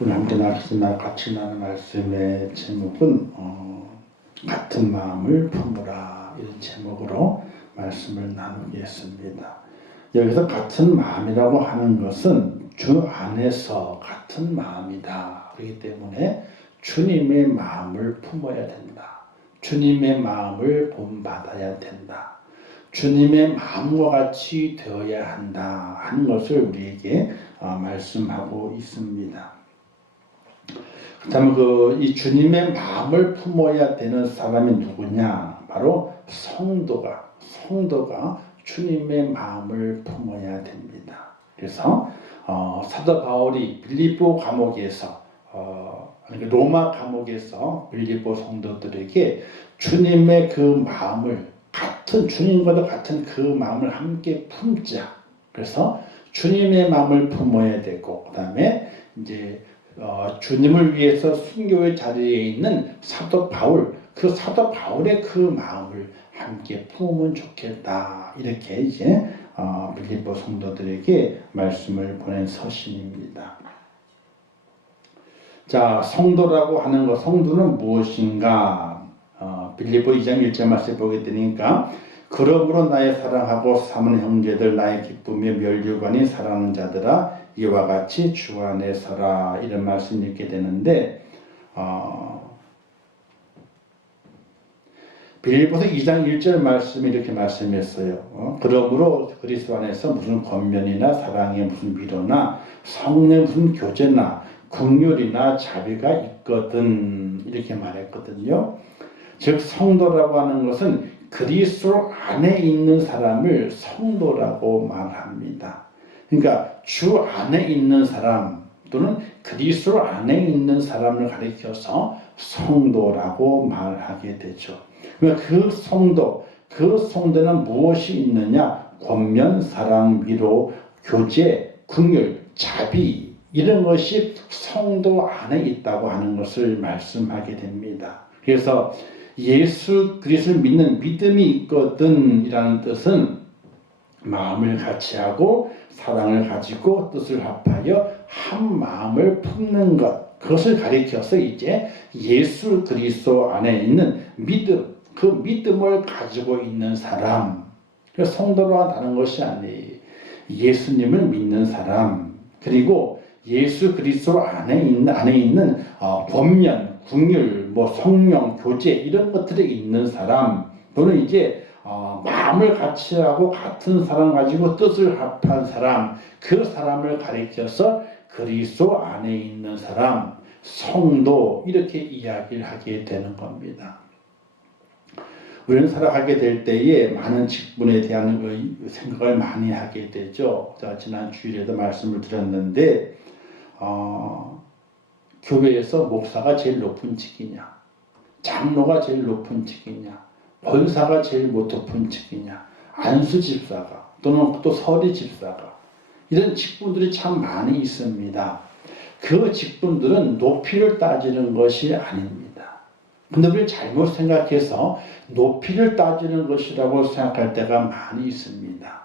오늘 함께 같이 나눈 말씀의 제목은 같은 마음을 품으라, 이런 제목으로 말씀을 나누겠습니다. 여기서 같은 마음이라고 하는 것은 주 안에서 같은 마음이다. 그렇기 때문에 주님의 마음을 품어야 된다. 주님의 마음을 본받아야 된다. 주님의 마음과 같이 되어야 한다 하는 것을 우리에게 말씀하고 있습니다. 그렇다면 이 주님의 마음을 품어야 되는 사람이 누구냐? 바로 성도가 주님의 마음을 품어야 됩니다. 그래서 사도 바울이 빌립보 감옥에서 로마 감옥에서 빌립보 성도들에게 주님의 그 마음을 주님과도 같은 그 마음을 함께 품자. 그래서 주님의 마음을 품어야 되고, 그 다음에 이제 주님을 위해서 순교의 자리에 있는 사도 바울, 그 사도 바울의 그 마음을 함께 품으면 좋겠다. 이렇게 이제 빌립보 성도들에게 말씀을 보낸 서신입니다. 자, 성도라고 하는 것, 성도는 무엇인가? 빌립보 2장 1절 말씀 보게 되니까, 그러므로 나의 사랑하고 사모하는 형제들, 나의 기쁨의 면류관이 사랑하는 자들아, 이와 같이 주 안에 서라, 이런 말씀을 읽게 되는데, 빌립보서 2장 1절 말씀이 이렇게 말씀했어요. 그러므로 그리스도 안에서 무슨 권면이나 사랑의 무슨 위로나 성령의 무슨 교제나 긍휼이나 자비가 있거든, 이렇게 말했거든요. 즉 성도라고 하는 것은 그리스도 안에 있는 사람을 성도라고 말합니다. 그러니까 주 안에 있는 사람 또는 그리스도 안에 있는 사람을 가리켜서 성도라고 말하게 되죠. 그 성도는 무엇이 있느냐? 권면, 사랑, 위로, 교제, 긍휼, 자비, 이런 것이 성도 안에 있다고 하는 것을 말씀하게 됩니다. 그래서 예수 그리스도를 믿는 믿음이 있거든 이라는 뜻은 마음을 같이하고 사랑을 가지고 뜻을 합하여 한 마음을 품는 것, 그것을 가리켜서 이제 예수 그리스도 안에 있는 믿음, 그 믿음을 가지고 있는 사람, 성도와 다른 것이 아니에요. 예수님을 믿는 사람, 그리고 예수 그리스도 안에 있는 권면, 긍휼, 성령, 교제, 이런 것들이 있는 사람, 또는 이제 마음을 같이 하고 같은 사랑 가지고 뜻을 합한 사람, 그 사람을 가리켜서 그리스도 안에 있는 사람, 성도, 이렇게 이야기를 하게 되는 겁니다. 우리는 살아가게 될 때에 많은 직분에 대한 생각을 많이 하게 되죠. 지난 주일에도 말씀을 드렸는데, 교회에서 목사가 제일 높은 직이냐, 장로가 제일 높은 직이냐, 권사가 제일 높은 직이냐, 안수 집사가 또는 또 서리 집사가, 이런 직분들이 참 많이 있습니다. 그 직분들은 높이를 따지는 것이 아닙니다. 근데 우리 잘못 생각해서 높이를 따지는 것이라고 생각할 때가 많이 있습니다.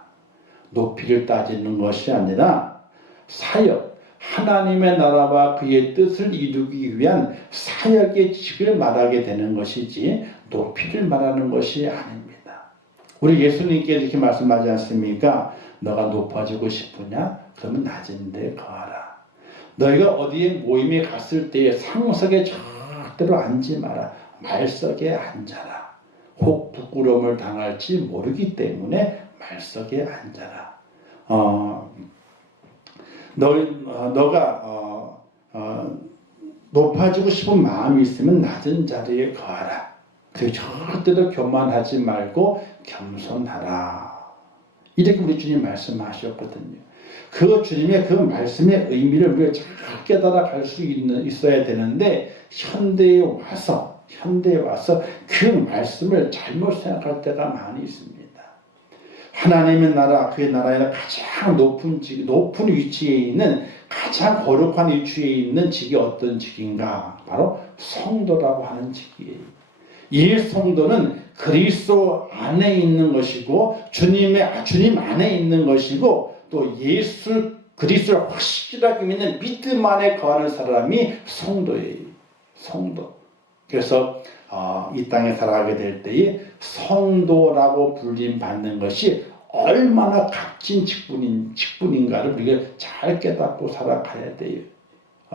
높이를 따지는 것이 아니라 사역, 하나님의 나라와 그의 뜻을 이루기 위한 사역의 직을 말하게 되는 것이지 높이를 말하는 것이 아닙니다. 우리 예수님께 이렇게 말씀하지 않습니까? 너가 높아지고 싶으냐? 그러면 낮은 데 거하라. 너희가 어디에 모임에 갔을 때에 상석에 절대로 앉지 마라. 말석에 앉아라. 혹 부끄러움을 당할지 모르기 때문에 말석에 앉아라. 너가 높아지고 싶은 마음이 있으면 낮은 자리에 거하라. 그리고 절대로 교만하지 말고 겸손하라. 이렇게 우리 주님 말씀하셨거든요. 그 주님의 그 말씀의 의미를 우리가 잘 깨달아 갈 수 있어야 되는데, 현대에 와서 그 말씀을 잘못 생각할 때가 많이 있습니다. 하나님의 나라, 그의 나라에 가장 높은 위치에 있는, 가장 거룩한 위치에 있는 직이 어떤 직인가? 바로 성도라고 하는 직이에요. 이 성도는 그리스도 안에 있는 것이고, 주님 안에 있는 것이고, 또 예수 그리스도를 확실하게 믿는 믿음 안에 거하는 사람이 성도예요. 성도. 그래서 이 땅에 살아가게 될 때에 성도라고 불림받는 것이 얼마나 값진 직분인가를 우리가 잘 깨닫고 살아가야 돼요.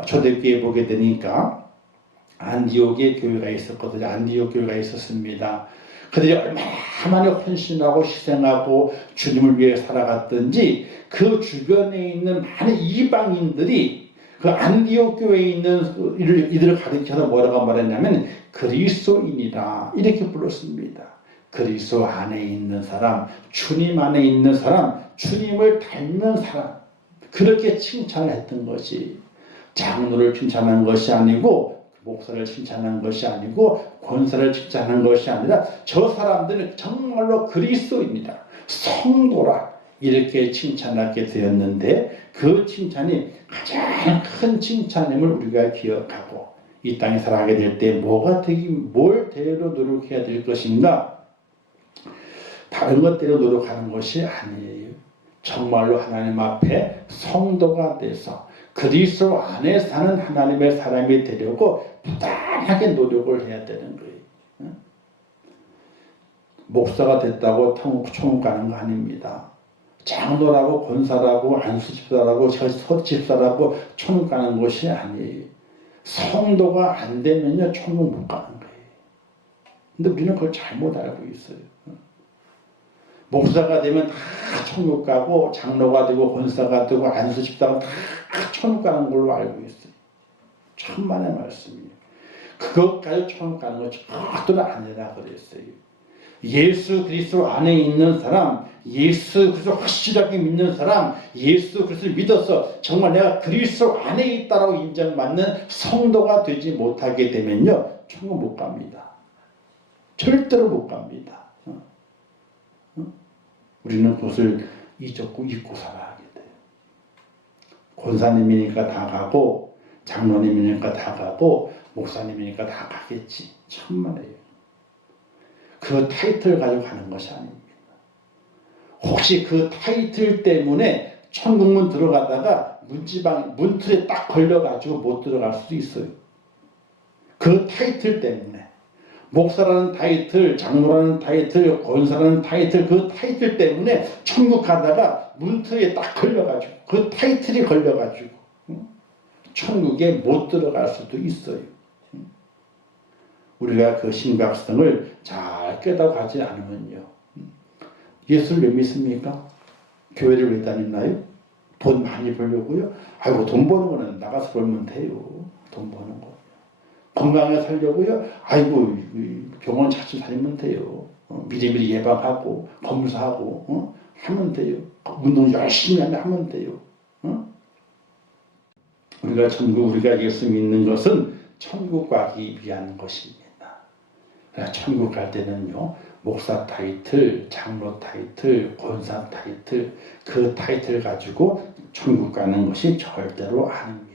초대교회에 보게 되니까 안디옥에 교회가 있었거든요. 안디옥 교회가 있었습니다. 그들이 얼마나 많이 헌신하고 희생하고 주님을 위해 살아갔던지 그 주변에 있는 많은 이방인들이 그 안디옥 교회에 있는 이들을 가리켜서 뭐라고 말했냐면 그리스도인이라 이렇게 불렀습니다. 그리스도 안에 있는 사람, 주님 안에 있는 사람, 주님을 닮는 사람, 그렇게 칭찬을 했던 것이 장로를 칭찬한 것이 아니고 목사를 칭찬한 것이 아니고 권사를 칭찬한 것이 아니라 저 사람들은 정말로 그리스도입니다. 성도라 이렇게 칭찬하게 되었는데 그 칭찬이 가장 큰 칭찬임을 우리가 기억하고 이 땅에 살아가게 될 때 뭘 대로 노력해야 될 것인가? 다른 것대로 노력하는 것이 아니에요. 정말로 하나님 앞에 성도가 돼서 그리스도 안에 사는 하나님의 사람이 되려고 부단하게 노력을 해야 되는 거예요. 목사가 됐다고 천국 가는 거 아닙니다. 장로라고 권사라고 안수집사라고 서집사라고 천국 가는 것이 아니에요. 성도가 안 되면요 천국 못 가는 거예요. 근데 우리는 그걸 잘못 알고 있어요. 목사가 되면 다 천국 가고 장로가 되고 권사가 되고 안수집사가 다 천국 가는 걸로 알고 있어요. 천만의 말씀이에요. 그것까지 천국 가는 거 절대로 아니라 그랬어요. 예수 그리스도 안에 있는 사람, 예수 그리스도 확실하게 믿는 사람, 예수 그리스도를 믿어서 정말 내가 그리스도 안에 있다라고 인정받는 성도가 되지 못하게 되면요 천국 못 갑니다. 절대로 못 갑니다. 우리는 그것을 잊고 살아야 하게 돼요. 권사님이니까 다 가고 장로님이니까 다 가고 목사님이니까 다 가겠지. 천만에요. 그 타이틀 가지고 가는 것이 아닙니다. 혹시 그 타이틀 때문에 천국문 들어가다가 문틀에 딱 걸려가지고 못 들어갈 수도 있어요. 그 타이틀 때문에. 목사라는 타이틀, 장로라는 타이틀, 권사라는 타이틀, 그 타이틀 때문에 천국 가다가 문틀에 딱 걸려가지고 그 타이틀이 걸려가지고 천국에 못 들어갈 수도 있어요. 우리가 그 심각성을 잘 깨닫지 않으면요. 예수를 왜 믿습니까? 교회를 왜 다니나요? 돈 많이 벌려고요? 아이고 돈 버는 거는 나가서 벌면 돼요. 돈 버는 거. 건강하게 살려고요? 아이고 병원 자주 다니면 돼요. 미리미리 예방하고 검사하고 하면 돼요. 운동 열심히 하면 돼요. 우리가 예수 믿는 것은 천국 가기 위한 것입니다. 천국 갈 때는요 목사 타이틀, 장로 타이틀, 권사 타이틀 그 타이틀 가지고 천국 가는 것이 절대로 아닙니다.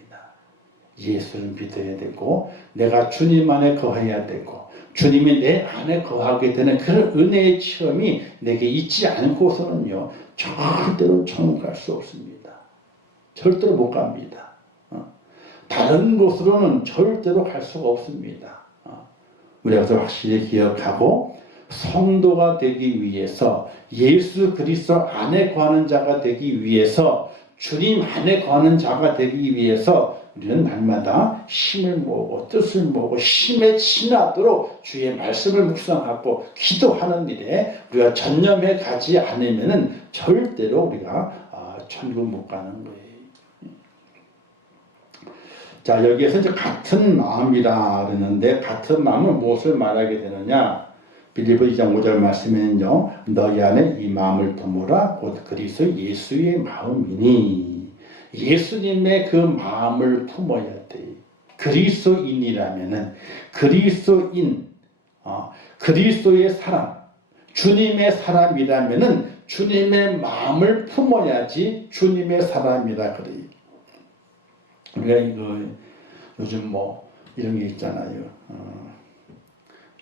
예수를 믿어야 되고 내가 주님 안에 거해야 되고 주님이 내 안에 거하게 되는 그런 은혜의 체험이 내게 있지 않고서는요 절대로 천국 갈 수 없습니다. 절대로 못 갑니다. 다른 곳으로는 절대로 갈 수가 없습니다. 우리가 확실히 기억하고 성도가 되기 위해서 예수 그리스도 안에 거하는 자가 되기 위해서 주님 안에 거하는 자가 되기 위해서 우리는 날마다 힘을 모으고 뜻을 모으고 힘에 친하도록 주의 말씀을 묵상하고 기도하는 일에 우리가 전념해 가지 않으면 절대로 우리가 천국 못 가는 거예요. 자, 여기에서 이제 같은 마음이라 그러는데 같은 마음은 무엇을 말하게 되느냐? 빌립보 2장 5절 말씀에는요. 너희 안에 이 마음을 품으라 곧 그리스도 예수의 마음이니 예수님의 그 마음을 품어야 돼. 그리스도인이라면은 그리스도의 사람, 주님의 사람이라면은 주님의 마음을 품어야지 주님의 사람이라 그래요. 우리가 이거 요즘 이런 게 있잖아요.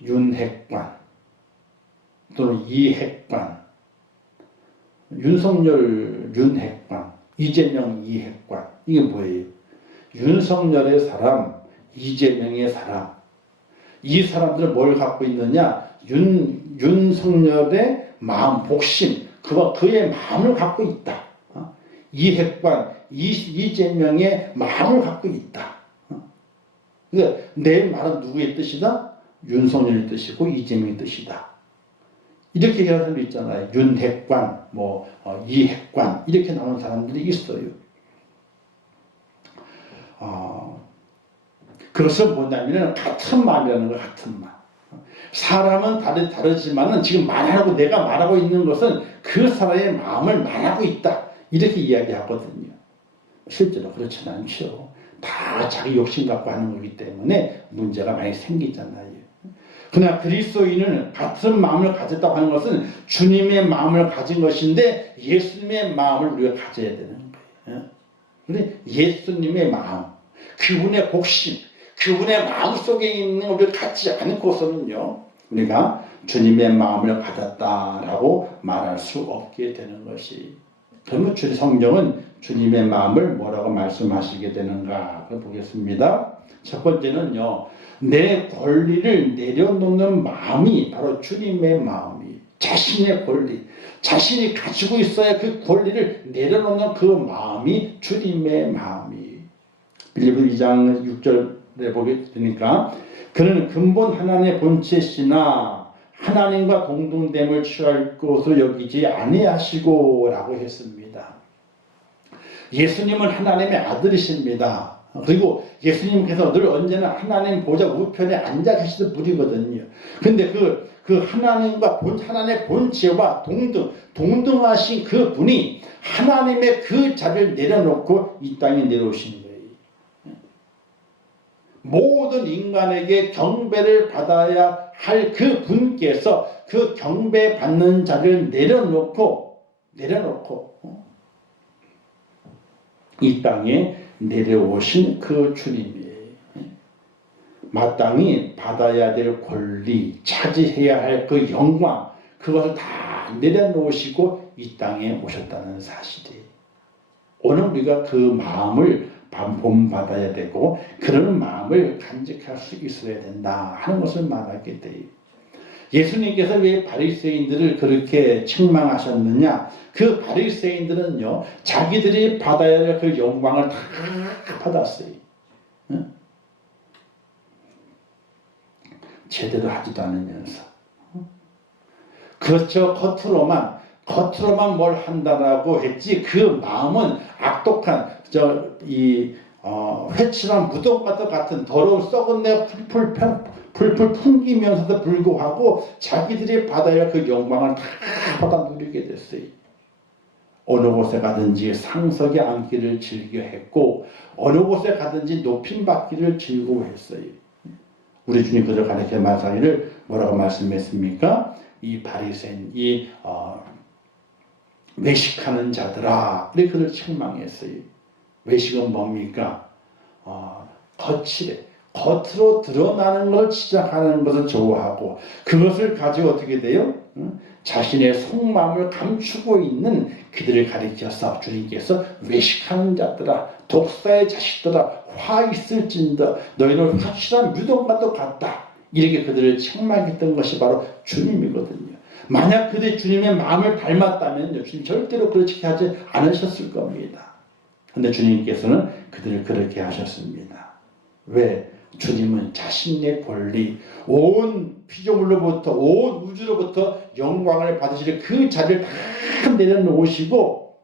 윤핵관 또는 이핵관, 윤석열 윤핵관 이재명 이핵관. 이게 뭐예요? 윤석열의 사람, 이재명의 사람. 이 사람들은 뭘 갖고 있느냐? 윤석열의 마음, 복심, 그의 마음을 갖고 있다. 이핵관, 이재명의 마음을 갖고 있다. 그러니까 내 말은 누구의 뜻이다? 윤석열의 뜻이고 이재명의 뜻이다. 이렇게 얘기하는 사람도 있잖아요. 윤핵관, 이핵관 이렇게 나오는 사람들이 있어요. 그것은 뭐냐면 같은 마음이라는 거, 같은 마음. 사람은 다르지만은 지금 말하고 내가 말하고 있는 것은 그 사람의 마음을 말하고 있다. 이렇게 이야기하거든요. 실제로 그렇지는 않죠. 다 자기 욕심 갖고 하는 거기 때문에 문제가 많이 생기잖아요. 그러나 그리스도인은 같은 마음을 가졌다고 하는 것은 주님의 마음을 가진 것인데 예수님의 마음을 우리가 가져야 되는 거예요. 근데 예수님의 마음, 그분의 복심, 그분의 마음속에 있는 우리를 갖지 않고서는요, 우리가 주님의 마음을 가졌다라고 말할 수 없게 되는 것이. 그러면 성경은 주님의 마음을 뭐라고 말씀하시게 되는가 보겠습니다. 첫 번째는요, 내 권리를 내려놓는 마음이 바로 주님의 마음이, 자신의 권리, 자신이 가지고 있어야 그 권리를 내려놓는 그 마음이 주님의 마음이. 빌립보 2장 6절에 보게 되니까 그는 근본 하나님의 본체시나 하나님과 동등됨을 취할 것으로 여기지 아니하시고 라고 했습니다. 예수님은 하나님의 아들이십니다. 그리고 예수님께서 늘 언제나 하나님 보좌 우편에 앉아 계시던 분이거든요. 근데 그 하나님과 하나님의 본체와 동등하신 그 분이 하나님의 그 자리를 내려놓고 이 땅에 내려오신 거예요. 모든 인간에게 경배를 받아야 할 그 분께서 그 경배 받는 자리를 내려놓고 이 땅에 내려오신 그 주님이에요. 마땅히 받아야 될 권리, 차지해야 할 그 영광, 그것을 다 내려놓으시고 이 땅에 오셨다는 사실이에요. 오늘 우리가 그 마음을 본받아야 되고 그런 마음을 간직할 수 있어야 된다 하는 것을 말하게 돼요. 예수님께서 왜 바리새인들을 그렇게 책망하셨느냐? 그 바리새인들은요, 자기들이 받아야 할 그 영광을 다 받았어요. 응? 제대로 하지도 않으면서. 그렇죠. 겉으로만 뭘 한다라고 했지 그 마음은 악독한 회칠한 무덤과도 같은 더러운 썩은 내 풀풀 풍기면서도 불구하고 자기들이 받아야 할 그 영광을 다 받아 누리게 됐어요. 어느 곳에 가든지 상석에 앉기를 즐겨했고 어느 곳에 가든지 높임받기를 즐거워했어요. 우리 주님 그를 가르쳐 말하기를 뭐라고 말씀했습니까? 이 바리새인, 외식하는 자들아, 이렇게 그를 책망했어요. 외식은 뭡니까? 겉으로 드러나는 걸 시작하는 것을 좋아하고 그것을 가지고 어떻게 돼요? 자신의 속마음을 감추고 있는 그들을 가리켜서 주님께서 외식하는 자들아, 독사의 자식들아, 화 있을진다, 너희는 확실한 무덤과도 같다, 이렇게 그들을 책망했던 것이 바로 주님이거든요. 만약 그들이 주님의 마음을 닮았다면 주님 절대로 그렇게 하지 않으셨을 겁니다. 그런데 주님께서는 그들을 그렇게 하셨습니다. 왜? 주님은 자신의 권리, 온 피조물로부터 온 우주로부터 영광을 받으실 그 자리를 다 내려놓으시고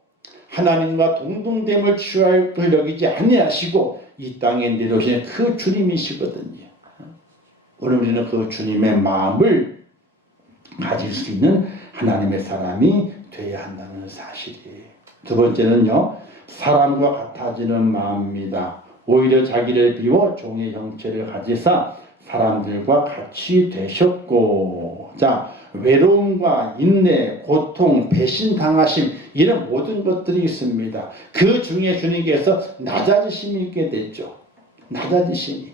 하나님과 동등됨을 취할 걸 여기지 아니하시고 이 땅에 내려오신 그 주님이시거든요. 오늘 우리는 그 주님의 마음을 가질 수 있는 하나님의 사람이 되어야 한다는 사실이에요. 두 번째는요, 사람과 같아지는 마음입니다. 오히려 자기를 비워 종의 형체를 가지사 사람들과 같이 되셨고, 자, 외로움과 인내, 고통, 배신당하심, 이런 모든 것들이 있습니다. 그 중에 주님께서 낮아지심이 있게 됐죠. 낮아지심이.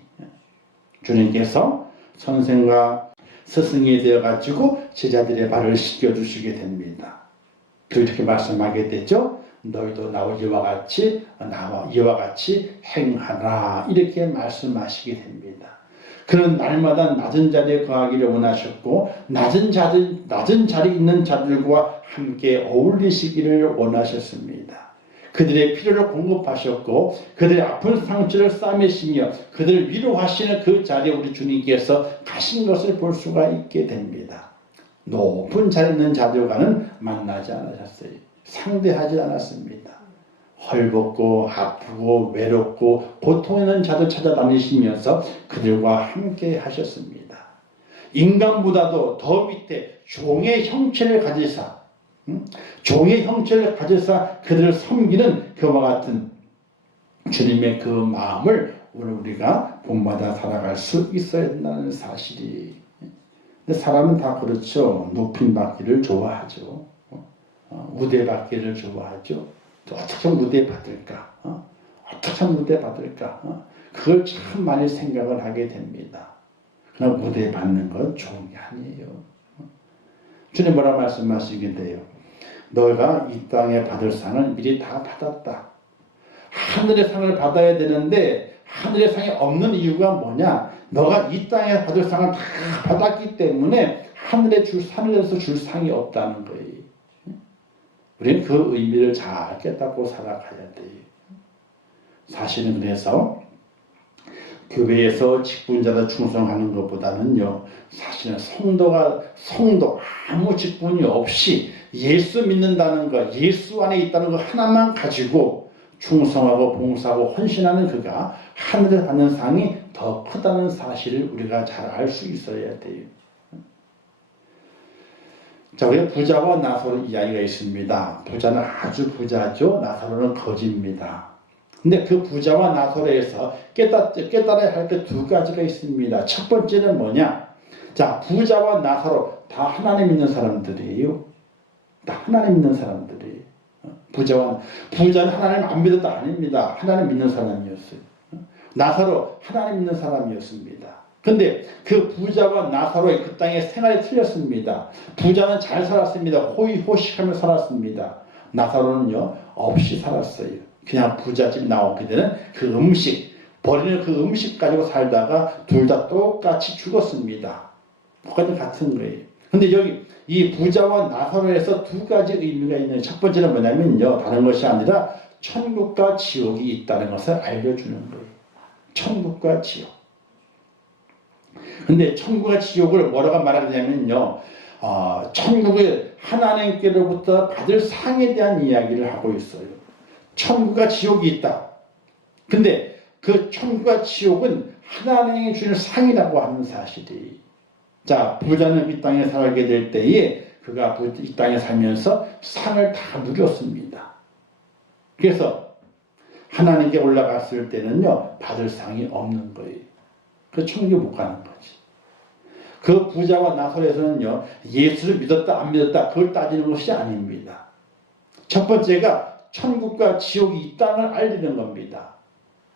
주님께서 선생과 스승이 되어가지고 제자들의 발을 씻겨주시게 됩니다. 그렇게 말씀하게 되죠. 너희도 이와 같이 행하라 이렇게 말씀하시게 됩니다. 그는 날마다 낮은 자리에 거하기를 원하셨고 낮은 자리에 있는 자들과 함께 어울리시기를 원하셨습니다. 그들의 필요를 공급하셨고 그들의 아픈 상처를 싸매시며 그들을 위로하시는 그 자리에 우리 주님께서 가신 것을 볼 수가 있게 됩니다. 높은 자리에 있는 자들과는 만나지 않으셨어요. 상대하지 않았습니다. 헐벗고 아프고 외롭고 고통 있는 자들 찾아다니시면서 그들과 함께 하셨습니다. 인간보다도 더 밑에 종의 형체를 가지사 그들을 섬기는 그와 같은 주님의 그 마음을 우리가 본받아 살아갈 수 있어야 된다는 사실이. 근데 사람은 다 그렇죠. 높임 받기를 좋아하죠. 우대 받기를 좋아하죠. 어떻게 무대 받을까? 어떻게 무대 받을까? 그걸 참 많이 생각을 하게 됩니다. 그러나 무대 받는 건 좋은 게 아니에요. 주님 뭐라 말씀하시게 돼요? 너가 이 땅에 받을 상을 미리 다 받았다. 하늘의 상을 받아야 되는데 하늘의 상이 없는 이유가 뭐냐? 너가 이 땅에 받을 상을 다 받았기 때문에 하늘에서 줄 상이 없다는 거예요. 우리는 그 의미를 잘 깨닫고 살아가야 돼요. 사실은 그래서 교회에서 직분자로 충성하는 것보다는요, 사실은 성도 아무 직분이 없이 예수 믿는다는 것, 예수 안에 있다는 것 하나만 가지고 충성하고 봉사하고 헌신하는 그가 하늘에 받는 상이 더 크다는 사실을 우리가 잘 알 수 있어야 돼요. 자, 우리가 부자와 나사로 이야기가 있습니다. 부자는 아주 부자죠. 나사로는 거지입니다. 근데 그 부자와 나사로에서 깨달아야 할 게 두 가지가 있습니다. 첫 번째는 뭐냐? 자, 부자와 나사로 다 하나님 믿는 사람들이에요. 다 하나님 믿는 사람들이에요. 부자는 하나님 안 믿었다 아닙니다. 하나님 믿는 사람이었어요. 나사로 하나님 믿는 사람이었습니다. 근데 그 부자와 나사로의 그 땅의 생활이 틀렸습니다. 부자는 잘 살았습니다. 호의호식하며 살았습니다. 나사로는요, 없이 살았어요. 그냥 부잣집 나오게 되는 그 음식, 버리는 그 음식 가지고 살다가 둘 다 똑같이 죽었습니다. 똑같이 같은 거예요. 근데 여기 이 부자와 나사로에서 두 가지 의미가 있는, 첫 번째는 뭐냐면요, 다른 것이 아니라 천국과 지옥이 있다는 것을 알려주는 거예요. 천국과 지옥. 근데 천국과 지옥을 뭐라고 말하냐면요, 천국을 하나님께로부터 받을 상에 대한 이야기를 하고 있어요. 천국과 지옥이 있다. 근데 그 천국과 지옥은 하나님이 주는 상이라고 하는 사실이. 자, 부자는 이 땅에 살게 될 때에 그가 이 땅에 살면서 상을 다 누렸습니다. 그래서 하나님께 올라갔을 때는요, 받을 상이 없는 거예요. 그래서 천국에 못 가는 거지. 그 부자와 나사로에서는요, 예수를 믿었다 안 믿었다 그걸 따지는 것이 아닙니다. 첫 번째가 천국과 지옥이 있다는 알리는 겁니다.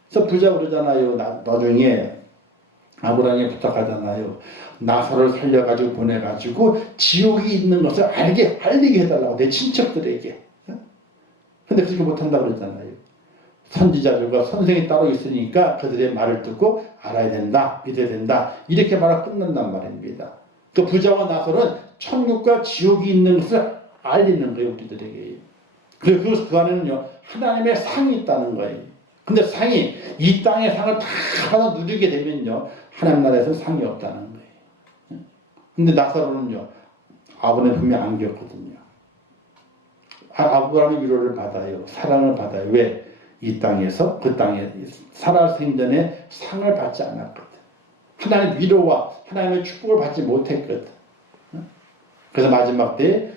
그래서 부자가 그러잖아요. 나중에 아브라함이 부탁하잖아요. 나사로를 살려가지고 보내가지고 지옥이 있는 것을 알리게 해달라고, 내 친척들에게. 근데 그렇게 못한다고 그러잖아요. 선지자들과 선생이 따로 있으니까 그들의 말을 듣고 알아야 된다, 믿어야 된다, 이렇게 말하고 끝난단 말입니다. 그 부자와 나사로는 천국과 지옥이 있는 것을 알리는 거예요, 우리들에게. 그래서 그 안에는요, 하나님의 상이 있다는 거예요. 근데 상이, 이 땅의 상을 다 받아 누리게 되면요, 하나님 나라에서 상이 없다는 거예요. 근데 나사로는요, 아브라함이 분명 안겼거든요. 아브라함이 위로를 받아요. 사랑을 받아요. 왜? 이 땅에서 그 땅에 살아 생전에 상을 받지 않았거든. 하나님의 위로와 하나님의 축복을 받지 못했거든. 그래서 마지막 때에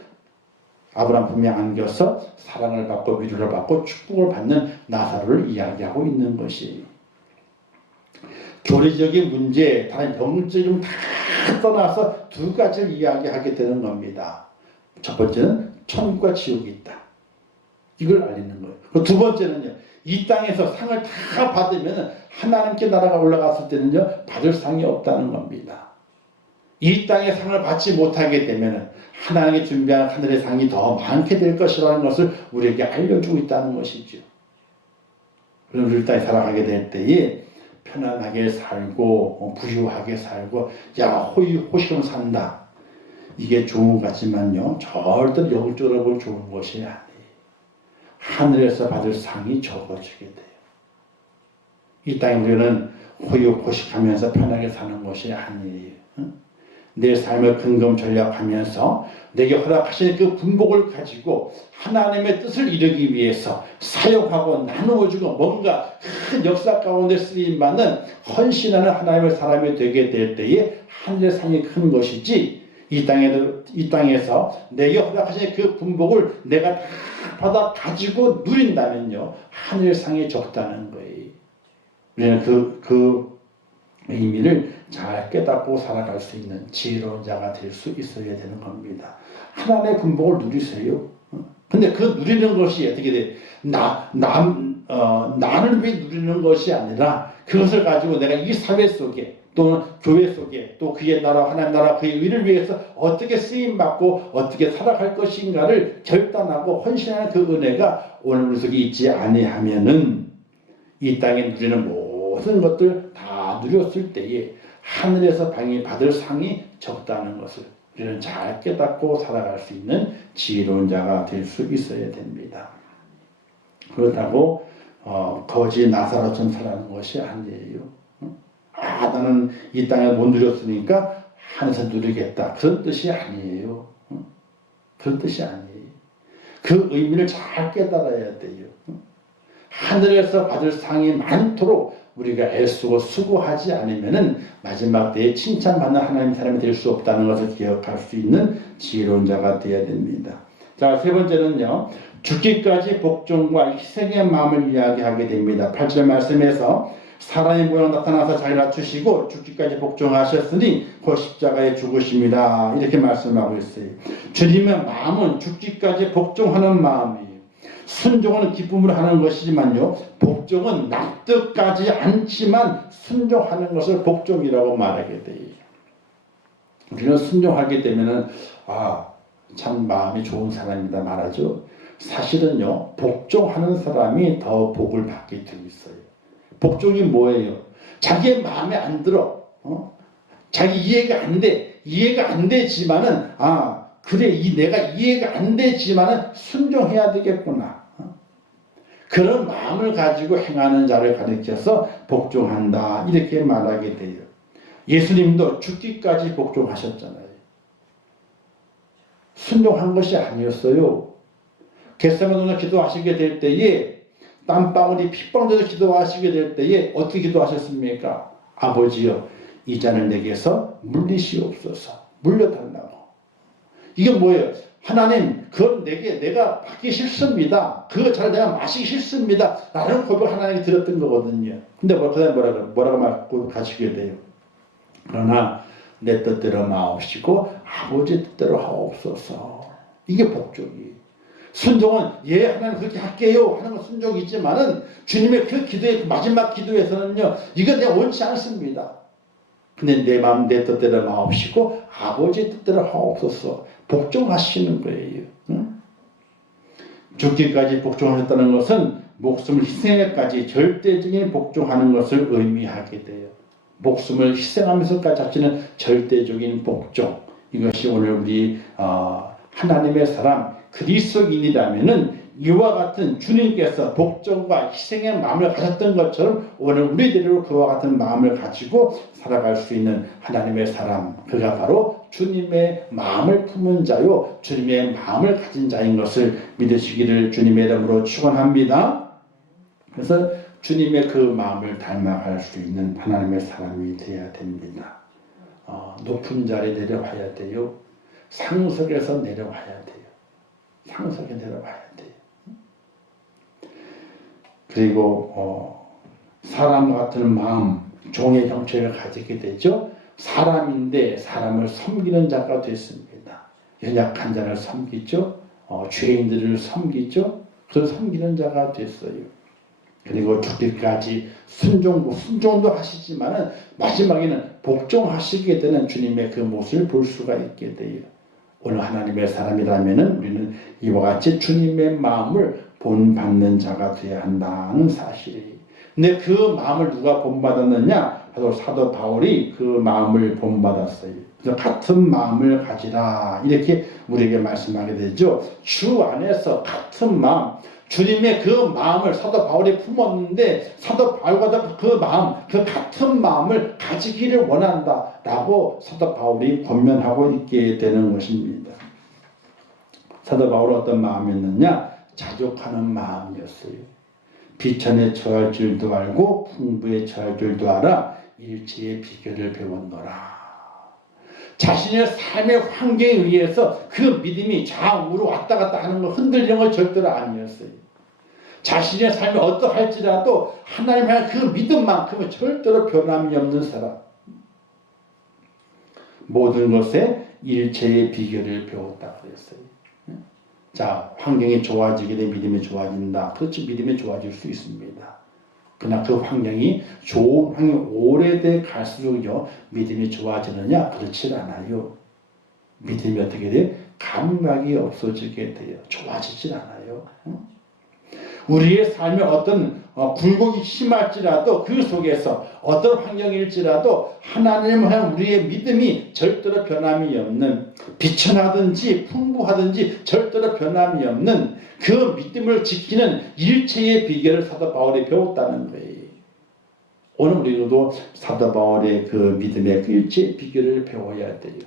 아브라함 분명 안겨서 사랑을 받고 위로를 받고 축복을 받는 나사로를 이야기하고 있는 것이. 교리적인 문제, 다른 영적인 다 떠나서 두 가지를 이야기하게 되는 겁니다. 첫 번째는 천국과 지옥이 있다. 이걸 알리는 거예요. 그 두 번째는요, 이 땅에서 상을 다 받으면 하나님께 나라가 올라갔을 때는요, 받을 상이 없다는 겁니다. 이 땅의 상을 받지 못하게 되면 하나님이 준비한 하늘의 상이 더 많게 될 것이라는 것을 우리에게 알려주고 있다는 것이죠. 그럼 우리 땅에 살아가게 될 때에 편안하게 살고 부유하게 살고 호의호식으로 산다. 이게 좋은 것 같지만요, 절대로 영적으로 볼 좋은 것이 아니에요. 하늘에서 받을 상이 적어지게 돼요. 이 땅에 우리는 호의호식하면서 편하게 사는 것이 아니에요. 내 삶을 근검 전략하면서 내게 허락하신 그 분복을 가지고 하나님의 뜻을 이루기 위해서 사용하고 나누어주고 뭔가 큰 역사 가운데 쓰임받는 헌신하는 하나님의 사람이 되게 될 때에 하늘의 상이 큰 것이지, 이 땅에서 내게 허락하신 그 분복을 내가 다 받아 가지고 누린다면요, 하늘의 상이 적다는 거예요. 우리는 그 의미를 잘 깨닫고 살아갈 수 있는 지혜로운 자가 될 수 있어야 되는 겁니다. 하나님의 분복을 누리세요. 근데 그 누리는 것이 어떻게 돼? 나를 위해 누리는 것이 아니라 그것을 가지고 내가 이 사회 속에 또는 교회 속에 또 그의 나라, 하나님 나라, 그의 의를 위해서 어떻게 쓰임받고 어떻게 살아갈 것인가를 결단하고 헌신하는 그 은혜가 오늘 우리 속에 있지 아니하면은 이 땅에 누리는 모든 것들 다 누렸을 때에 하늘에서 받을 상이 적다는 것을 우리는 잘 깨닫고 살아갈 수 있는 지혜로운 자가 될 수 있어야 됩니다. 그렇다고 거지 나사로처럼 살아가는 것이 아니에요. 나는 이 땅에 못 누렸으니까 하늘에서 누리겠다, 그런 뜻이 아니에요. 그런 뜻이 아니에요. 그 의미를 잘 깨달아야 돼요. 하늘에서 받을 상이 많도록 우리가 애쓰고 수고하지 않으면은 마지막 때에 칭찬받는 하나님의 사람이 될 수 없다는 것을 기억할 수 있는 지혜로운 자가 되어야 됩니다. 자, 세 번째는요, 죽기까지 복종과 희생의 마음을 이야기하게 됩니다. 8절 말씀에서 사람의 모양 나타나서 자기를 낮추시고 죽기까지 복종하셨으니 곧 십자가에 죽으십니다. 이렇게 말씀하고 있어요. 주님의 마음은 죽기까지 복종하는 마음이에요. 순종은 기쁨으로 하는 것이지만요, 복종은 납득하지 않지만 순종하는 것을 복종이라고 말하게 돼요. 우리는 순종하게 되면은 참 마음이 좋은 사람이다 말하죠. 사실은요, 복종하는 사람이 더 복을 받게 되어 있어요. 복종이 뭐예요? 자기의 마음에 안 들어. 자기 이해가 안 돼. 이해가 안 되지만은 그래, 내가 이해가 안 되지만은 순종해야 되겠구나. 그런 마음을 가지고 행하는 자를 가리켜서 복종한다, 이렇게 말하게 돼요. 예수님도 죽기까지 복종하셨잖아요. 순종한 것이 아니었어요. 겟세마네 기도하시게 될 때에 땀방울이 핏방울에서 기도하시게 될 때에 어떻게 기도하셨습니까? 아버지여, 이 잔을 내게서 물리시옵소서. 물려달라고. 이게 뭐예요? 하나님, 그건 내가 받기 싫습니다. 그 잔을 내가 마시기 싫습니다. 라는 고백을 하나님께 드렸던 거거든요. 근데 뭐라고 말고 가시게 돼요? 그러나 내 뜻대로 마옵시고 아버지 뜻대로 하옵소서. 이게 복종이에요. 순종은 하나님 그렇게 할게요 하는 건 순종이지만은 주님의 그 기도의 마지막 기도에서는요, 이거 내가 원치 않습니다. 근데 내 마음 내 뜻대로 마옵시고 아버지 뜻대로 하옵소서. 복종하시는 거예요. 죽기까지 복종하셨다는 것은 목숨을 희생에까지 절대적인 복종하는 것을 의미하게 돼요. 목숨을 희생하면서까지 하시는 절대적인 복종. 이것이 오늘 우리 하나님의 사람 그리스도인이라면은 이와 같은 주님께서 복종과 희생의 마음을 가졌던 것처럼 오늘 우리들도 그와 같은 마음을 가지고 살아갈 수 있는 하나님의 사람, 그가 바로 주님의 마음을 품은 자요, 주님의 마음을 가진 자인 것을 믿으시기를 주님의 이름으로 축원합니다. 그래서 주님의 그 마음을 닮아갈 수 있는 하나님의 사람이 되어야 됩니다. 높은 자리에 내려와야 돼요. 상석에서 내려와야 돼요. 상석에 내려와야 돼요. 그리고 사람 같은 마음, 종의 형체를 가지게 되죠. 사람인데 사람을 섬기는 자가 됐습니다. 연약한 자를 섬기죠. 죄인들을 섬기죠. 그래서 섬기는 자가 됐어요. 그리고 죽기까지 순종도 하시지만은 마지막에는 복종하시게 되는 주님의 그 모습을 볼 수가 있게 돼요. 오늘 하나님의 사람이라면은 우리는 이와 같이 주님의 마음을 본받는 자가 되어야 한다는 사실이에요. 근데 그 마음을 누가 본받았느냐? 바로 사도 바울이 그 마음을 본받았어요. 그래서 같은 마음을 가지라 이렇게 우리에게 말씀하게 되죠. 주 안에서 같은 마음, 주님의 그 마음을 사도 바울이 품었는데 사도 바울과 그 마음, 그 같은 마음을 가지기를 원한다라고 사도 바울이 권면하고 있게 되는 것입니다. 사도 바울은 어떤 마음이었느냐? 자족하는 마음이었어요. 비천에 처할 줄도 알고 풍부에 처할 줄도 알아 일체의 비결을 배웠노라. 자신의 삶의 환경에 의해서 그 믿음이 좌우로 왔다 갔다 하는 거 흔들리는 건 절대로 아니었어요. 자신의 삶이 어떠할지라도 하나님 향한 그 믿음만큼은 절대로 변함이 없는 사람. 모든 것에 일체의 비결을 배웠다 그랬어요. 자, 환경이 좋아지게 되면 믿음이 좋아진다. 그렇지, 믿음이 좋아질 수 있습니다. 그러나 그 환경이 좋은 환경이 오래돼 갈수록요 믿음이 좋아지느냐? 그렇지 않아요. 믿음이 어떻게 돼요? 감각이 없어지게 돼요. 좋아지질 않아요. 우리의 삶에 어떤 굴곡이 심할지라도 그 속에서 어떤 환경일지라도 하나님을 향한 우리의 믿음이 절대로 변함이 없는, 비천하든지 풍부하든지 절대로 변함이 없는 그 믿음을 지키는 일체의 비결을 사도 바울이 배웠다는 거예요. 오늘 우리도 사도 바울의 그 믿음의 그 일체의 비결을 배워야 돼요.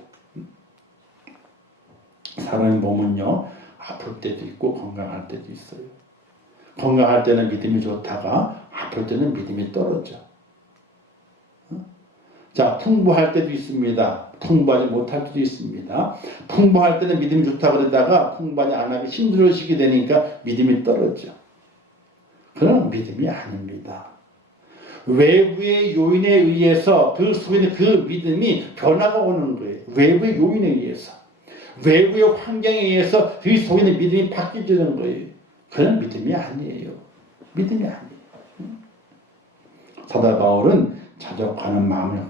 사람의 몸은요 아플 때도 있고 건강할 때도 있어요. 건강할 때는 믿음이 좋다가 아플 때는 믿음이 떨어져. 자, 풍부할 때도 있습니다. 풍부하지 못할 때도 있습니다. 풍부할 때는 믿음이 좋다 그러다가 풍부하지 안 하기 힘들어지게 되니까 믿음이 떨어져. 그건 믿음이 아닙니다. 외부의 요인에 의해서 그 속에 있는 그 믿음이 변화가 오는 거예요. 외부의 요인에 의해서. 외부의 환경에 의해서 그 속에 있는 믿음이 바뀌어지는 거예요. 그건 믿음이 아니에요. 믿음이 아니에요. 사도 바울은 자족하는 마음을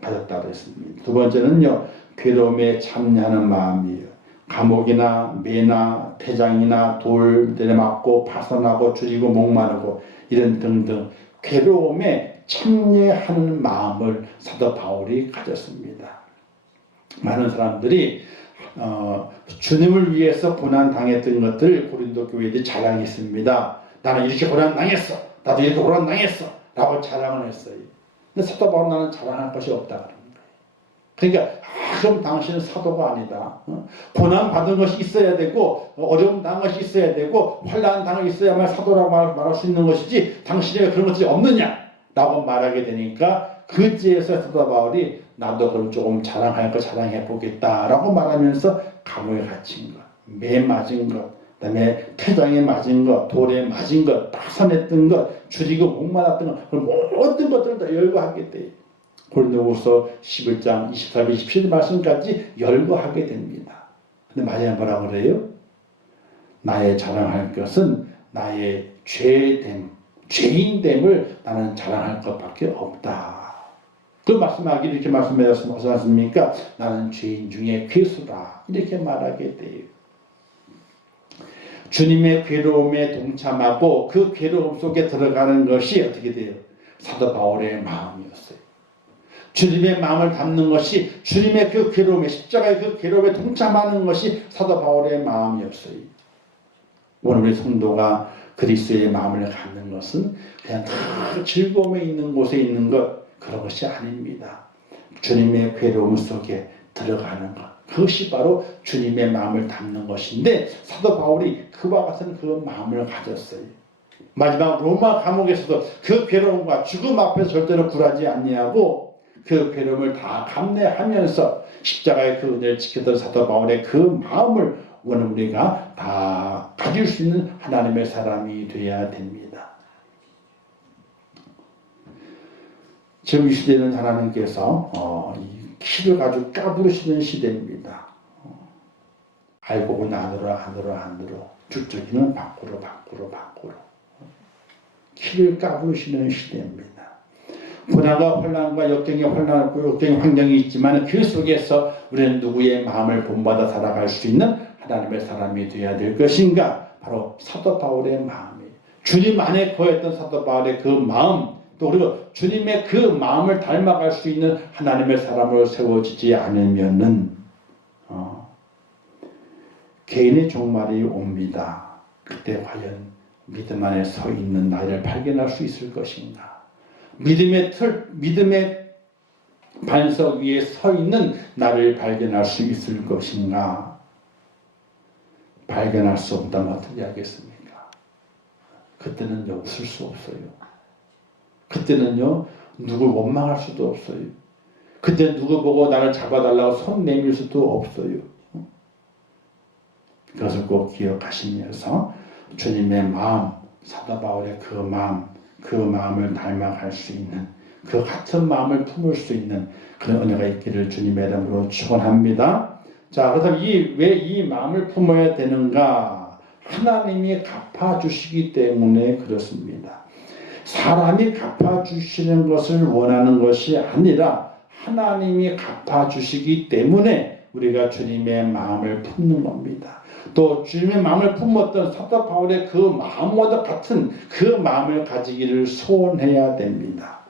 가졌다고 했습니다. 두 번째는요, 괴로움에 참여하는 마음이에요. 감옥이나 매나 태장이나 돌에 맞고 파선하고 줄이고 목마르고 이런 등등 괴로움에 참여하는 마음을 사도 바울이 가졌습니다. 많은 사람들이 주님을 위해서 고난당했던 것들 고린도 교회들이 자랑했습니다. 나는 이렇게 고난당했어. 나도 이렇게 고난당했어. 라고 자랑을 했어요. 근데 사도 바울은 나는 자랑할 것이 없다 그러는 거예요. 그러니까 그럼 당신은 사도가 아니다. 고난받은 것이 있어야 되고 어려움 당한 것이 있어야 되고 환난 당한 것이 있어야만 사도라고 말할 수 있는 것이지 당신에게 그런 것들이 없느냐? 라고 말하게 되니까 그지에서 사도 바울이 나도 그럼 조금 자랑할 거 자랑해 보겠다라고 말하면서 감옥에 갇힌 것, 매 맞은 것, 그다음에 태장에 맞은 것, 돌에 맞은 것, 파선했던 것, 줄이고 목말랐던 것, 모든 것들을 다 열거하게 돼요. 고린도후서 11장 24, 27 말씀까지 열거하게 됩니다. 근데 마지막에 뭐라고 그래요? 나의 자랑할 것은 나의 죄인됨을 나는 자랑할 것밖에 없다. 그 말씀하기 이렇게 말씀하지 않습니까? 나는 죄인 중에 괴수다. 이렇게 말하게 돼요. 주님의 괴로움에 동참하고 그 괴로움 속에 들어가는 것이 어떻게 돼요? 사도 바울의 마음이었어요. 주님의 마음을 담는 것이 주님의 그 괴로움에 십자가의 그 괴로움에 동참하는 것이 사도 바울의 마음이었어요. 오늘 우리 성도가 그리스도의 마음을 갖는 것은 그냥 다 즐거움에 있는 곳에 있는 것 그런 것이 아닙니다. 주님의 괴로움 속에 들어가는 것 그것이 바로 주님의 마음을 담는 것인데 사도 바울이 그와 같은 그 마음을 가졌어요. 마지막 로마 감옥에서도 그 괴로움과 죽음 앞에서 절대로 굴하지 아니하고 그 괴로움을 다 감내하면서 십자가의 그 은혜를 지켰던 사도 바울의 그 마음을 오늘 우리가 다 가질 수 있는 하나님의 사람이 되어야 됩니다. 지금 이 시대는 하나님께서 이 키를 가지고 까부르시는 시대입니다. 알고 보니 안으로 쭉쭉이는 밖으로. 피를 까부르시는 시대입니다. 고난과 혼란과 역경의 환경이 있지만 그 속에서 우리는 누구의 마음을 본받아 살아갈 수 있는 하나님의 사람이 되어야 될 것인가? 바로 사도 바울의 마음이에요. 주님 안에 거했던 사도 바울의 그 마음, 또 그리고 주님의 그 마음을 닮아갈 수 있는 하나님의 사람으로 세워지지 않으면은 개인의 종말이 옵니다. 그때 과연 믿음 안에 서 있는 나를 발견할 수 있을 것인가? 믿음의 반석 위에 서 있는 나를 발견할 수 있을 것인가? 발견할 수 없다면 어떻게 하겠습니까? 그때는요, 웃을 수 없어요. 그때는요, 누굴 원망할 수도 없어요. 그때 누구 보고 나를 잡아달라고 손 내밀 수도 없어요. 그것을 꼭 기억하시면서 주님의 마음, 사도 바울의 그 마음을 닮아갈 수 있는, 그 같은 마음을 품을 수 있는 그런 은혜가 있기를 주님의 이름으로 축원합니다. 자, 그래서 왜 이 마음을 품어야 되는가? 하나님이 갚아주시기 때문에 그렇습니다. 사람이 갚아주시는 것을 원하는 것이 아니라 하나님이 갚아주시기 때문에 우리가 주님의 마음을 품는 겁니다. 또 주님의 마음을 품었던 사도 바울의 그 마음과 같은 그 마음을 가지기를 소원해야 됩니다.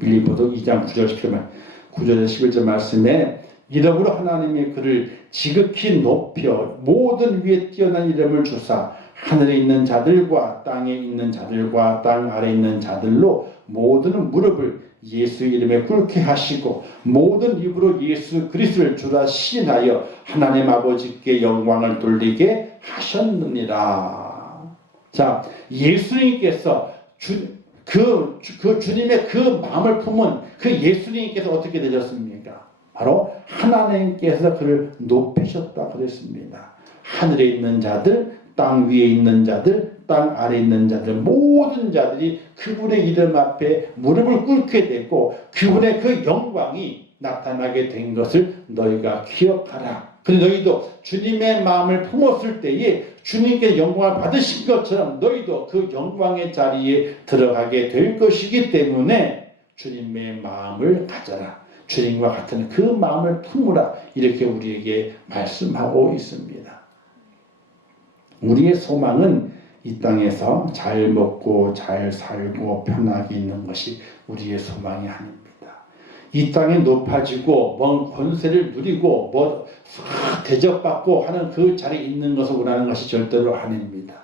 빌립보서 2장 9절 11절 말씀에 이름으로 하나님이 그를 지극히 높여 모든 위에 뛰어난 이름을 주사 하늘에 있는 자들과 땅에 있는 자들과 땅 아래에 있는 자들로 모든 무릎을 예수 이름에 꿇게 하시고 모든 입으로 예수 그리스도를 주라 시인하여 하나님 아버지께 영광을 돌리게 하셨느니라. 자, 예수님께서 그 주님의 그 마음을 품은 그 예수님께서 어떻게 되셨습니까? 바로 하나님께서 그를 높이셨다 그랬습니다. 하늘에 있는 자들, 땅 위에 있는 자들, 땅 아래에 있는 자들, 모든 자들이 그분의 이름 앞에 무릎을 꿇게 되고 그분의 그 영광이 나타나게 된 것을 너희가 기억하라. 그런데 너희도 주님의 마음을 품었을 때에 주님께 영광을 받으신 것처럼 너희도 그 영광의 자리에 들어가게 될 것이기 때문에 주님의 마음을 가져라. 주님과 같은 그 마음을 품으라. 이렇게 우리에게 말씀하고 있습니다. 우리의 소망은 이 땅에서 잘 먹고 잘 살고 편하게 있는 것이 우리의 소망이 아닙니다. 이 땅에 높아지고 먼 권세를 누리고 대접받고 하는 그 자리에 있는 것을 원하는 것이 절대로 아닙니다.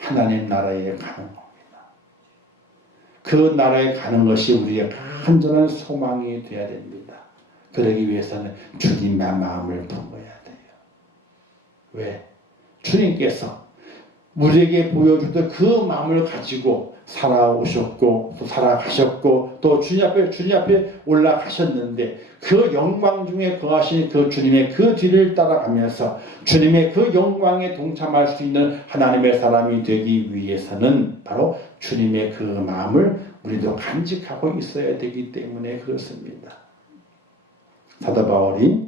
하나님 나라에 가는 겁니다. 그 나라에 가는 것이 우리의 간절한 소망이 되어야 됩니다. 그러기 위해서는 주님의 마음을 품어야 돼요. 왜? 주님께서 우리에게 보여주던 그 마음을 가지고 살아오셨고 또 살아가셨고 또 주님 앞에 올라가셨는데 그 영광 중에 거하신 그 주님의 그 뒤를 따라가면서 주님의 그 영광에 동참할 수 있는 하나님의 사람이 되기 위해서는 바로 주님의 그 마음을 우리도 간직하고 있어야 되기 때문에 그렇습니다. 사도 바울이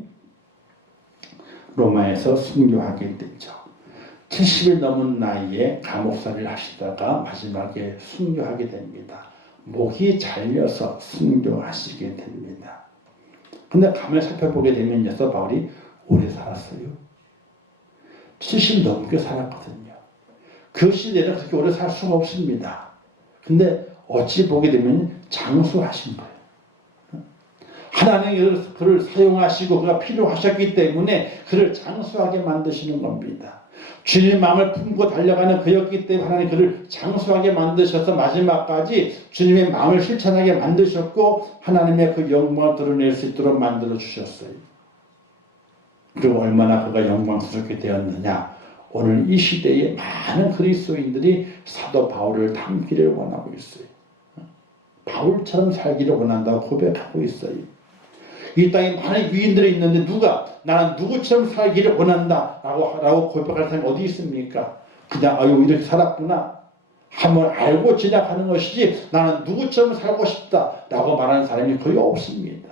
로마에서 순교하게 되죠. 70일 넘은 나이에 감옥살이를 하시다가 마지막에 순교하게 됩니다. 목이 잘려서 순교하시게 됩니다. 근데 가만히 살펴보게 되면 사도 바울이 오래 살았어요. 70 넘게 살았거든요. 그 시대는 그렇게 오래 살 수가 없습니다. 근데 어찌 보게 되면 장수하신 거예요. 하나님이 그를 사용하시고 그가 필요하셨기 때문에 그를 장수하게 만드시는 겁니다. 주님의 마음을 품고 달려가는 그였기 때문에 하나님 그를 장수하게 만드셔서 마지막까지 주님의 마음을 실천하게 만드셨고 하나님의 그 영광을 드러낼 수 있도록 만들어 주셨어요. 그리고 얼마나 그가 영광스럽게 되었느냐. 오늘 이 시대에 많은 그리스도인들이 사도 바울을 닮기를 원하고 있어요. 바울처럼 살기를 원한다고 고백하고 있어요. 이 땅에 많은 위인들이 있는데 나는 누구처럼 살기를 원한다 라고 고백할 사람이 어디 있습니까? 그냥 아유 이렇게 살았구나 한번 알고 지나가는 것이지 나는 누구처럼 살고 싶다 라고 말하는 사람이 거의 없습니다.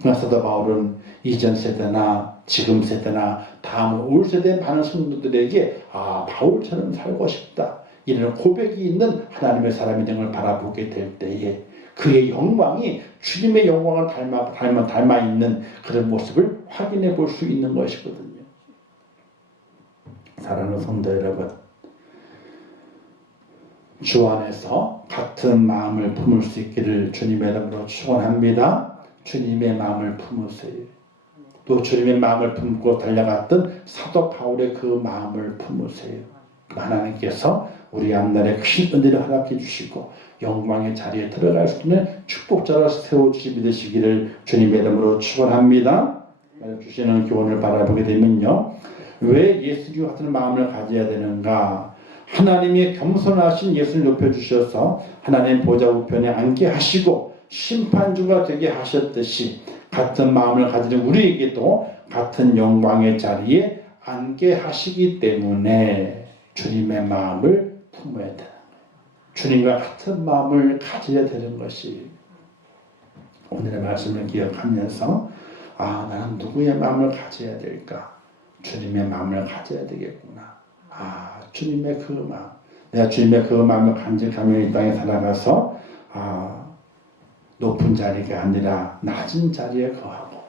그래서 바울은 이전 세대나 지금 세대나 다음 올 세대 많은 성도들에게 바울처럼 살고 싶다 이런 고백이 있는 하나님의 사람이 된 걸 바라보게 될 때에 그의 영광이 주님의 영광을 닮아 있는 그런 모습을 확인해 볼 수 있는 것이거든요. 사랑하는 성도 여러분, 주 안에서 같은 마음을 품을 수 있기를 주님의 이름으로 축원합니다. 주님의 마음을 품으세요. 또 주님의 마음을 품고 달려갔던 사도 바울의 그 마음을 품으세요. 하나님께서 우리 앞날에 큰 은혜를 허락해 주시고 영광의 자리에 들어갈 수 있는 축복자로 세워주시 믿으시기를 주님의 이름으로 축원합니다. 주시는 교훈을 바라보게 되면요, 왜 예수님 같은 마음을 가져야 되는가? 하나님이 겸손하신 예수를 높여주셔서 하나님 보좌 우편에 앉게 하시고 심판주가 되게 하셨듯이 같은 마음을 가지는 우리에게도 같은 영광의 자리에 앉게 하시기 때문에 주님의 마음을 품어야 되는 거예요. 주님과 같은 마음을 가져야 되는 것이 오늘의 말씀을 기억하면서 나는 누구의 마음을 가져야 될까? 주님의 마음을 가져야 되겠구나. 주님의 그 마음, 내가 주님의 그 마음을 간직하며 이 땅에 살아가서 높은 자리가 아니라 낮은 자리에 거하고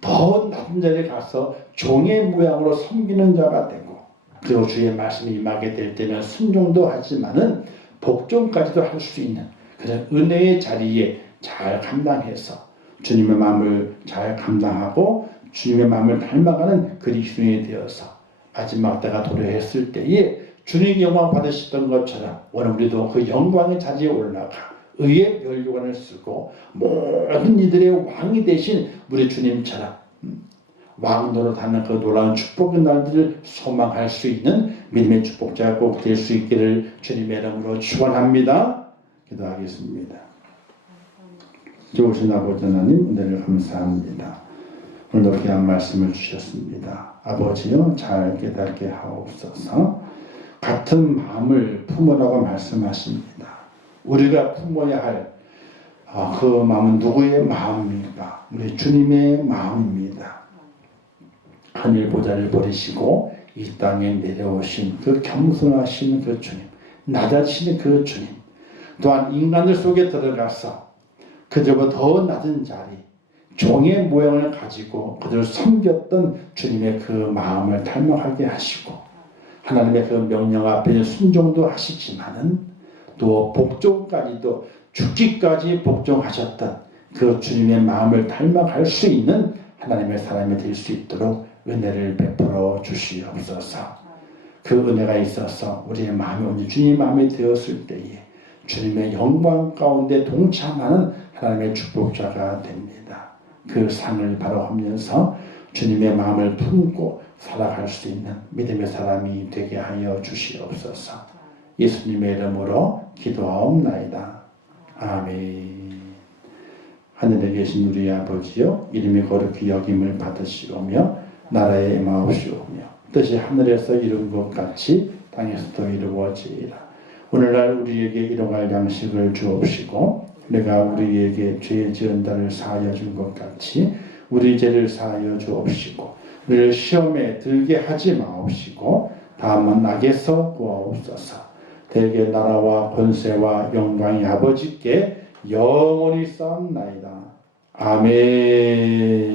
더 낮은 자리에 가서 종의 모양으로 섬기는 자가 되고, 그리고 주의 말씀이 임하게 될 때는 순종도 하지만은 복종까지도 할 수 있는 그런 은혜의 자리에 잘 감당해서 주님의 마음을 잘 감당하고 주님의 마음을 닮아가는 그리스도인이 되어서 마지막 때가 도래했을 때에 주님의 영광 받으셨던 것처럼 오늘 우리도 그 영광의 자리에 올라가 의의 멸류관을 쓰고 모든 이들의 왕이 되신 우리 주님처럼 왕 노릇하는 그 놀라운 축복의 날들을 소망할 수 있는 믿음의 축복자가 꼭 될 수 있기를 주님의 이름으로 축원합니다. 기도하겠습니다. 좋으신 아버지 하나님, 은혜를 감사합니다. 오늘도 귀한 말씀을 주셨습니다. 아버지요, 잘 깨닫게 하옵소서. 같은 마음을 품으라고 말씀하십니다. 우리가 품어야 할 그 마음은 누구의 마음입니까? 우리 주님의 마음입니다. 하늘 보좌를 버리시고 이 땅에 내려오신 그 겸손하신 그 주님, 낮아지신 그 주님, 또한 인간들 속에 들어가서 그들보다 더 낮은 자리, 종의 모양을 가지고 그들을 섬겼던 주님의 그 마음을 닮아가게 하시고 하나님의 그 명령 앞에 순종도 하시지만은 또 복종까지도 죽기까지 복종하셨던 그 주님의 마음을 닮아갈 수 있는 하나님의 사람이 될 수 있도록 은혜를 베풀어 주시옵소서. 그 은혜가 있어서 우리의 마음이 오늘 주님의 마음이 되었을 때에 주님의 영광 가운데 동참하는 하나님의 축복자가 됩니다. 그 상을 바라보면서 주님의 마음을 품고 살아갈 수 있는 믿음의 사람이 되게 하여 주시옵소서. 예수님의 이름으로 기도하옵나이다. 아멘. 하늘에 계신 우리 아버지여, 이름이 거룩히 여김을 받으시오며 나라에 임하옵시오며 뜻이 하늘에서 이룬 것 같이 땅에서도 이루어지이라. 오늘날 우리에게 일용할 양식을 주옵시고 내가 우리에게 죄 지은 자를 사하여 준 것 같이 우리 죄를 사하여 주옵시고 우리를 시험에 들게 하지 마옵시고 다만 악에서 구하옵소서. 대개 나라와 권세와 영광이 아버지께 영원히 쌓옵나이다. 아멘.